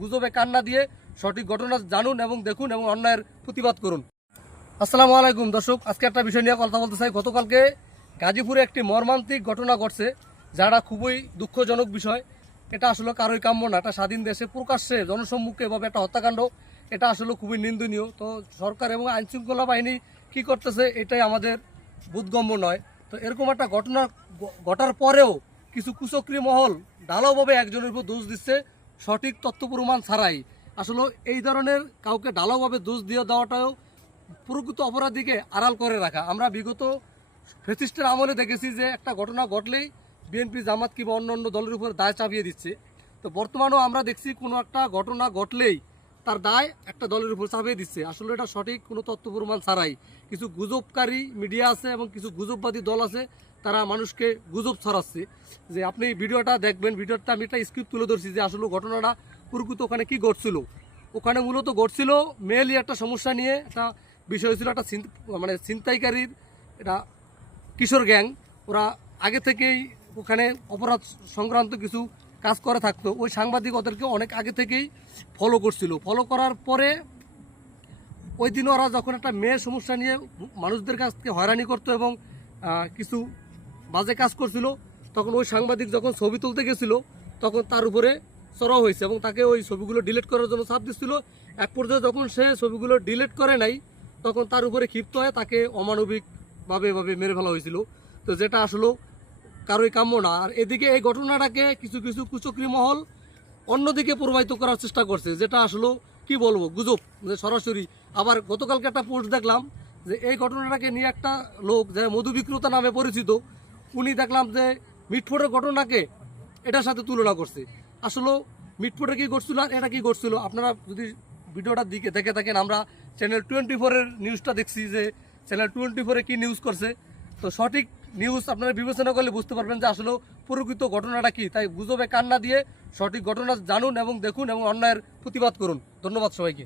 গুজবে কান না দিয়ে সঠিক ঘটনা জানুন এবং দেখুন এবং অন্যায়ের প্রতিবাদ করুন। আসসালামু আলাইকুম দর্শক, আজকে একটা বিষয় নিয়ে কথা বলতে চাই। গতকালকে গাজীপুরে একটি মর্মান্তিক ঘটনা ঘটছে, যারা খুবই দুঃখজনক বিষয়। এটা আসলে কারোই কাম্য না। একটা স্বাধীন দেশে প্রকাশ্যে জনসম্মুখে এভাবে একটা হত্যাকাণ্ড, এটা আসলে খুবই নিন্দনীয়। তো সরকার এবং আইনশৃঙ্খলা বাহিনী কি করতেছে এটাই আমাদের বোধগম্য নয়। তো এরকম একটা ঘটনা ঘটার পরেও কিছু কুচক্রী মহল ঢালাওভাবে একজনের উপর দোষ দিচ্ছে সঠিক তথ্য প্রমাণ ছাড়াই। আসলে এই ধরনের কাউকে ঢালাওভাবে দোষ দিয়ে দেওয়াটাও প্রকৃত অপরাধীকে আড়াল করে রাখা। আমরা বিগত ফ্যাসিস্টের আমলে দেখেছি যে একটা ঘটনা ঘটলেই বিএনপি, জামাত কিংবা অন্য দলের উপর দায় চাপিয়ে দিচ্ছে। তো বর্তমানেও আমরা দেখছি কোনো একটা ঘটনা ঘটলেই তার দায় একটা দলের উপর চাপিয়ে দিচ্ছে। আসলে এটা সঠিক কোনো তথ্য প্রমাণ ছাড়াই কিছু গুজবকারী মিডিয়া আছে এবং কিছু গুজববাদী দল আছে, তারা মানুষকে গুজব ছড়াচ্ছে। যে আপনি ভিডিওটা দেখবেন, ভিডিওটা আমি একটা স্ক্রিপ্ট তুলে ধরছি যে আসলে ঘটনাটা প্রকৃত ওখানে কি ঘটছিল। ওখানে মূলত ঘটছিল মেয়েলি একটা সমস্যা নিয়ে একটা বিষয় হয়েছিল। একটা ছিনতাইকারীর এটা কিশোর গ্যাং, ওরা আগে থেকেই ওখানে অপরাধ সংক্রান্ত কিছু কাজ করে থাকতো। ওই সাংবাদিক ওদেরকে অনেক আগে থেকেই ফলো করছিল। ফলো করার পরে ওই দিন ওরা যখন একটা মেয়ের সমস্যা নিয়ে মানুষদের কাছ থেকে হয়রানি করতো এবং কিছু বাজে কাজ করছিল, তখন ওই সাংবাদিক যখন ছবি তুলতে গেছিল তখন তার উপরে চড়াও হয়েছে এবং তাকে ওই ছবিগুলো ডিলিট করার জন্য চাপ দিচ্ছিল। এক পর্যায়ে যখন সে ছবিগুলো ডিলিট করে নাই, তখন তার উপরে ক্ষিপ্ত হয়ে তাকে অমানবিকভাবে এভাবে মেরে ফেলা হয়েছিল। তো যেটা আসলে কারোই কাম্য না। আর এদিকে এই ঘটনাটাকে কিছু কিছু কুচক্রী মহল অন্যদিকে প্রবাহিত করার চেষ্টা করছে, যেটা আসলে কি বলবো, গুজব সরাসরি। আবার গতকালকে একটা পোস্ট দেখলাম যে এই ঘটনাটাকে নিয়ে একটা লোক যে মধু বিক্রেতা নামে পরিচিত, উনি দেখলাম যে মিটফোর্ডের ঘটনাকে এটার সাথে তুলনা করছে। আসলে মিটফোর্ডে কি ঘটছিল আর এটা কি ঘটছিল, আপনারা যদি ভিডিওটার দিকে দেখে থাকেন, আমরা চ্যানেল 24-এর নিউজটা দেখছি যে চ্যানেল 24-এ কি নিউজ করছে। তো সঠিক নিউজ আপনারা বিবেচনা করলে বুঝতে পারবেন যে আসলে প্রকৃত ঘটনাটা কি। তাই গুজবে কান না দিয়ে সঠিক ঘটনা জানুন এবং দেখুন এবং অন্যায়ের প্রতিবাদ করুন। ধন্যবাদ সবাইকে।